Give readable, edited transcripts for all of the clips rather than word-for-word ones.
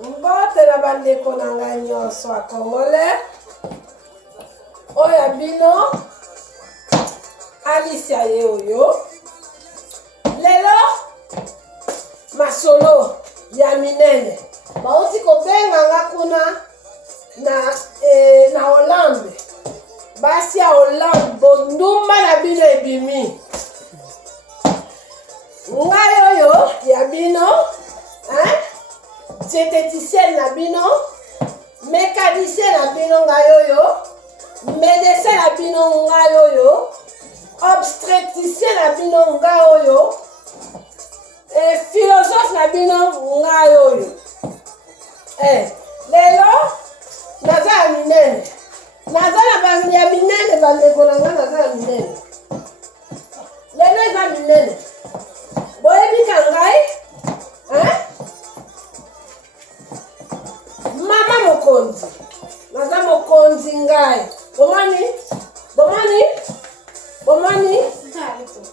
Mbote na bandeko na ngai nyonso a Congolais. Oya bino Alicia ye oyo. Lelo masolo ya minene. Bauti kobenga nga kuna na Hollande. Basi ya Hollande bondumba na bino ebimi. Ngai oyo ya bino, diététicienne na bino, mécanicien na bino ngai oyo, médecin na bino ngai oyo, obstétricien na bino ngai oyo, philosophe na bino ngai oyo. Lelo naza ya minene. Naza na ya minene bandeko na ngai naza ya minene. Lelo eza minene. Boyebika ngai, mama mokonzi. Naza mokonzi ngai. Bomani?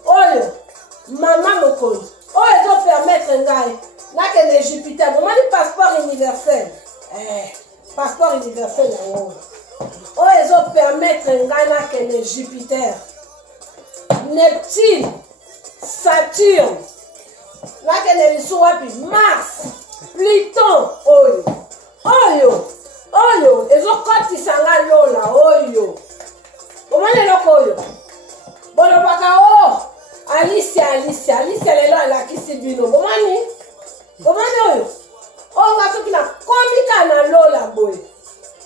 Oyo, mama mokonzi. Oyo ezo permettre ngai nakende Jupiter. Bomani passeport universel. Passeport universel yango. Oyo ezo permettre ngai nakende Jupiter. Neptune, Saturne. Nakende lisu wapi? Mars, Pluton, oyo, ezokotisa nga lola, oyo. Omane loko oyo. Bolobaka Alicia lelo alakisi bino. Bomani oyo. Nga soki na komika na lola boye.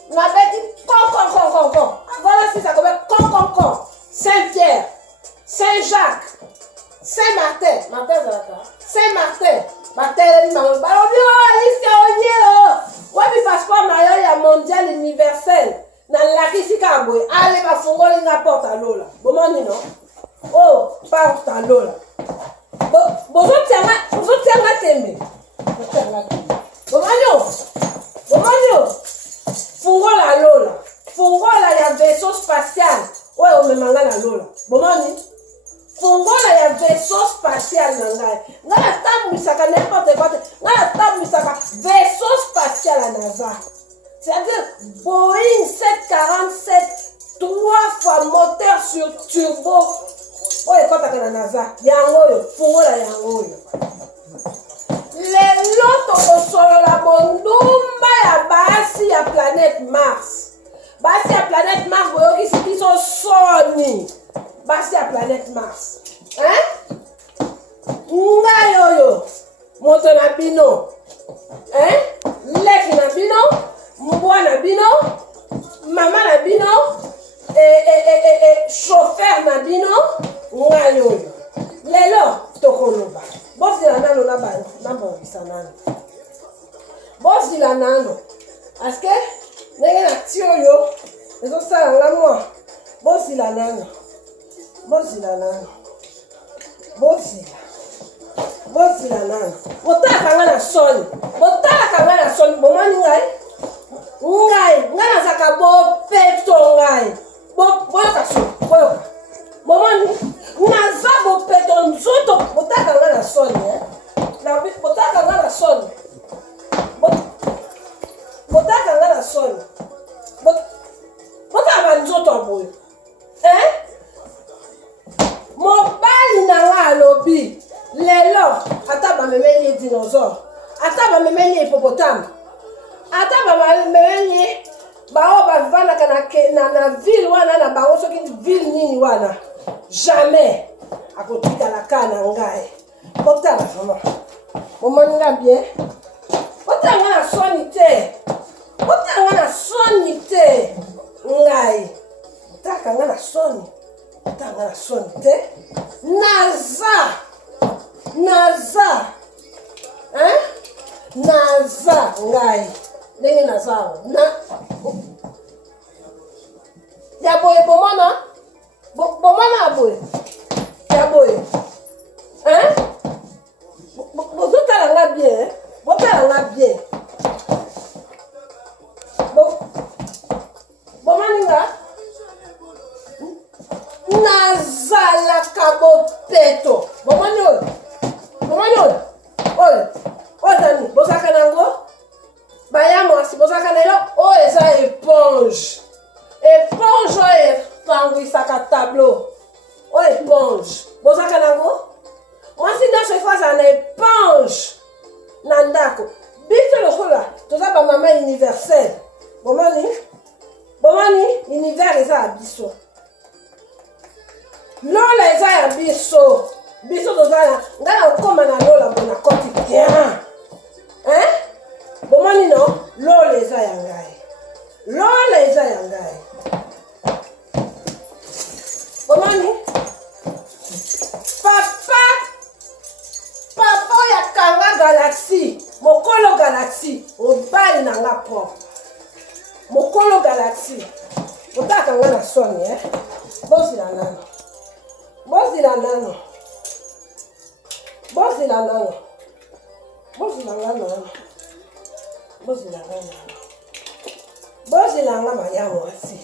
Na beti kon. Voilà sisa kobe kon. Saint-Pierre, Saint-Jacques, Saint-Martin, Saint-Martin, balobi Alicia onye wapi passeport na yo ya mondial universel na lakisi kamboy ale bafungoli nga porte à lola. Bomoni no? Porte à lola. Bozotianga tembe. Bomoni fungola lola. Fungola ya vaisseau spatial. Oyo omemanga na lola. Bomoni? Fungola ya vaisseau spatial na ngai. Nga natambulisaka n'importe quoi. Nga natambulisaka vaisseau spatial à NASA. C'est-à-dire Boeing 747 3 fois moteur sur turbo. Oyo ekotaka na NASA. Yango oyo. Fungola yango oyo. Lelo tokosolola bondumba ya basi ya planète Mars. Basi ya planète Mars boyokisi biso soni. Basi ya planète Mars. Ngai oyo moto na bino. Leki na bino, mbwa na bino, mama na bino, chauffeur na bino, ngai oyo. Lelo tokoloba. Bozila nano na bongisa nano. Bozila nano. Aske ndenge na ti oyo ezosala nga mwa. Bozila nano. Bozila nano. Botalaka nga na soni. Bomani ngai nazaka bopeto ngai. Boyoka so. Bomani naza bopeto nzoto. Botalaka nga na soni. Botalaka nga na soni. Botalaka nzoto aboyo. Mobali na nga alobi lelo ata bamemeli dinosaure, ata bamemeli hippopotame, ata bamemeli bao bavandaka na ville wana na bango soki ville nini wana jamais akotikala ka na ngai. Botala vraiment bomoni nga bien. Botala nga na soni te. Ngai botaka nga na soni. Tanga sonte naza ngai ndenge naza na ya boye bomona boye ya boye bozotala nga bien botala nga bien bomani nga nazalaka bopeto. Bomani oyo. Ozani, bozaka nango? éponge. Éponge oyo epangwisaka tableau. Oyo éponge. Bozaka nango? Mwasi nyonso ifo azala na éponge na ndako. Biso lokola toza bamama universelle. Bomani univers eza ya biso. Lola eza ya biso. Biso tozala ngai nakoma na lola bona koti bien. Bomani no? Lola eza ya ngai. Lola eza ya ngai. Bomani? Papa oyo akanga Galaxy. Mokolo Galaxy. Obali na nga propre. Mokolo Galaxy. Otaka nga na soni, Bozila nano. Bozila nano. Bozila nano. Bozila nano. Bozila nano. Bozila nga maya mwasi.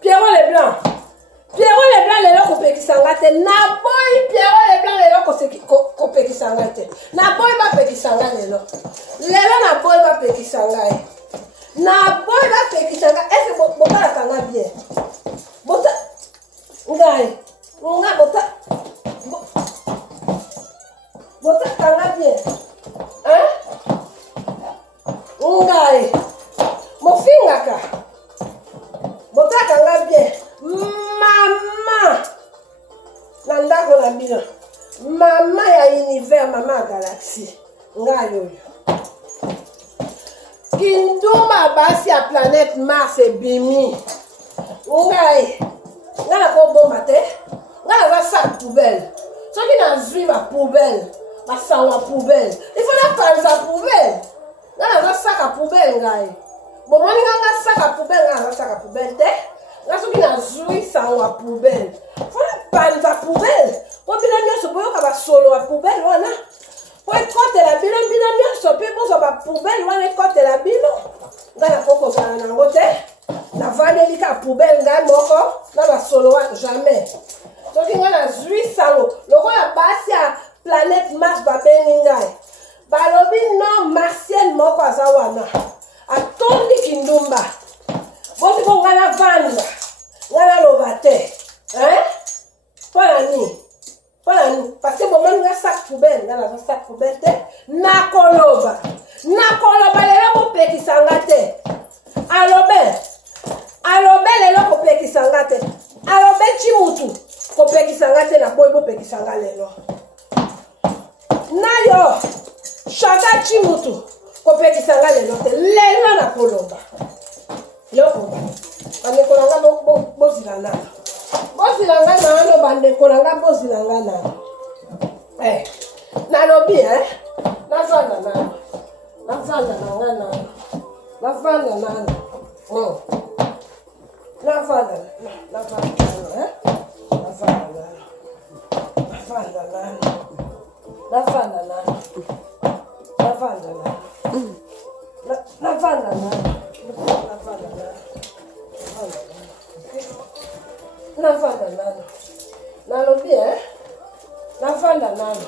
Pierrot Leblanc. Pierrot Leblanc lelo kopekisanga te. Na boy Pierrot Leblanc lelo kopekisanga te. Na boy ba pekisanga lelo. Lelo na boy ba pekisanga e. Na boy ba pekisanga. Est-ce que bota kanga bien? Bota ngai. Nga bota. Bota kanga bien. Ngai. Mofingaka. Bota kanga bien. Mama na ndako na bino. Mama ya univers, mama ya Galaxy. Ngai oyo. Kinduma basi ya planète Mars ebimi. Ngai. Ngai na kobomba te. Ngai na sac poubelle. Soki na zwi ba poubelle. Ba sanwa poubelle. Il faut la panza poubelle. Ngai na sac à poubelle ngai. Bomoni nga sac à poubelle, ngai na sac à poubelle te. Ngai soki na zwi sanwa poubelle. Faut la panza poubelle. Po bino nyonso boyoka ba solo wa poubelle wana. Po ekotela bino nyonso mpe bozwa ba poubelle wana ekotela bino. Ngai na kokosana nango te. Navandeli ka poubelle ngai moko na ba solo wana jamais. Soki ngai na zwi sango lokola basi ya planète Mars babengi ngai. Balobi non martienne moko aza wana. Atondi kindumba. Boti ko ngai na vanda. Ngai na loba te. Voilà ni. Parce que bon nga sac poubelle, nga la sac poubelle te. Nakoloba lelo ko pekisanga te. Alobe lelo ko pekisanga te. Alobe chimutu ko pekisanga te na boy ko pekisanga lelo. Nayo shaka chimutu ko pekisanga lelo te. Lelo na kolomba. Loko. Ane kolanga bozila nana. Bozilanga nano bande kolanga bozilanga nano. Nalobi navanda nano. Navanda nano. Navanda nano. Navanda nano. Navanda nano. Navanda nano. Navanda nano. Navanda nano. Navanda nano. Navanda nano. Navanda nano. Nalobi navanda nano.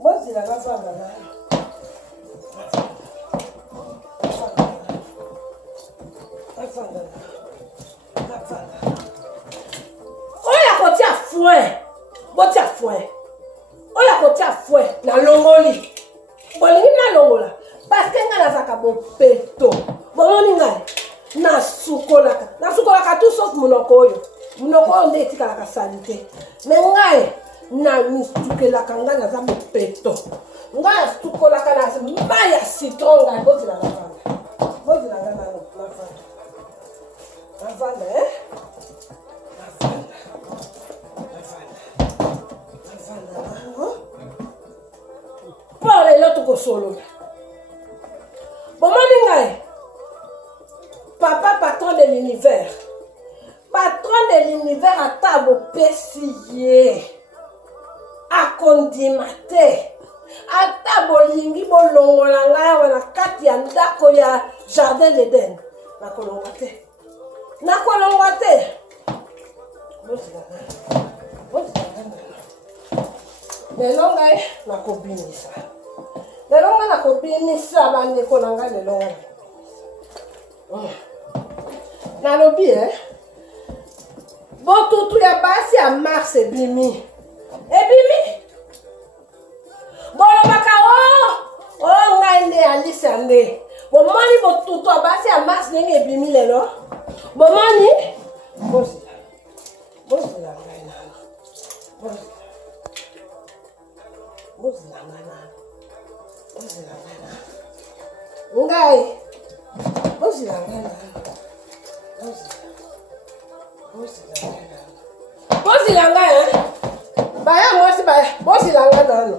Mozila navanda nano. Navanda nano. Oya kotia fouet. Botia fouet. Oya kotia fouet na longoli. Bolingi na longola. Parce que nga nazaka bopeto. Bomoni ngai. Nasukolaka tout sauf monoko oyo. Monoko oyo nde etikalaka sali te. Me ngai na misukelaka ngai naza mopeto. Ngai nasukolaka na mai ya citron ngai bozila navanda. Bozila ngai navanda. Navanda Pour lelo tokosolola. Bomoni ngai. Papa patron de l'univers. Patron de l'univers à table pessier. A condimate. A table lingi bolongola ngai wana kati ya ndako ya jardin d'Eden. Nakolongwa te. Nakolongwa te. Lelo ngai nakobimisa. lelo nga na kobimisa bandeko na nga lelo nalobi botutu ya basi ya mars ebimi bolobaka ngai nde alisa nde bomoni botutu ya basi ya mars ndenge ebimi lelo bomoni bozila ngai nano bozila ngai nano bozila ngai baya mwasi baya bozila ngai nano